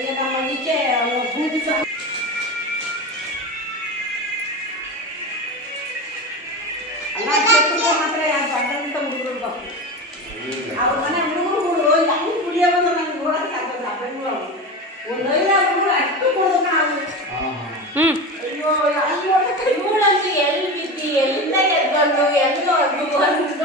ಈಗ ನಮ್ಮ ಈಚೆ ಬೂದಿ ಅಲ್ಲ ಮಾತ್ರ ಯಾರು ಬಂದಂತ ಹುಡುಗರು ಅವ್ರ ಮನೆ ಹುಡುಗರು ಹೆಂಗ್ ಕುಡಿಯೋ ಬಂದು ನಂಗೆ ನೋಡಕ್ಕೆ ಆಗ್ತದೆ ಆ ಬೆಂಗಳೂರು ಒಂದು 5 ಹುಡುಗರು ಅಷ್ಟು ಕೊಡೋದು ನಾವು ಅಯ್ಯೋ ಅಲ್ಲಿ ಇವಳಂತೂ ಎಲ್ಲಿ ಬಿದ್ದಿ ಎಲ್ಲಿಂದ ಎದ್ದು ಎಲ್ಲೋ ಅದು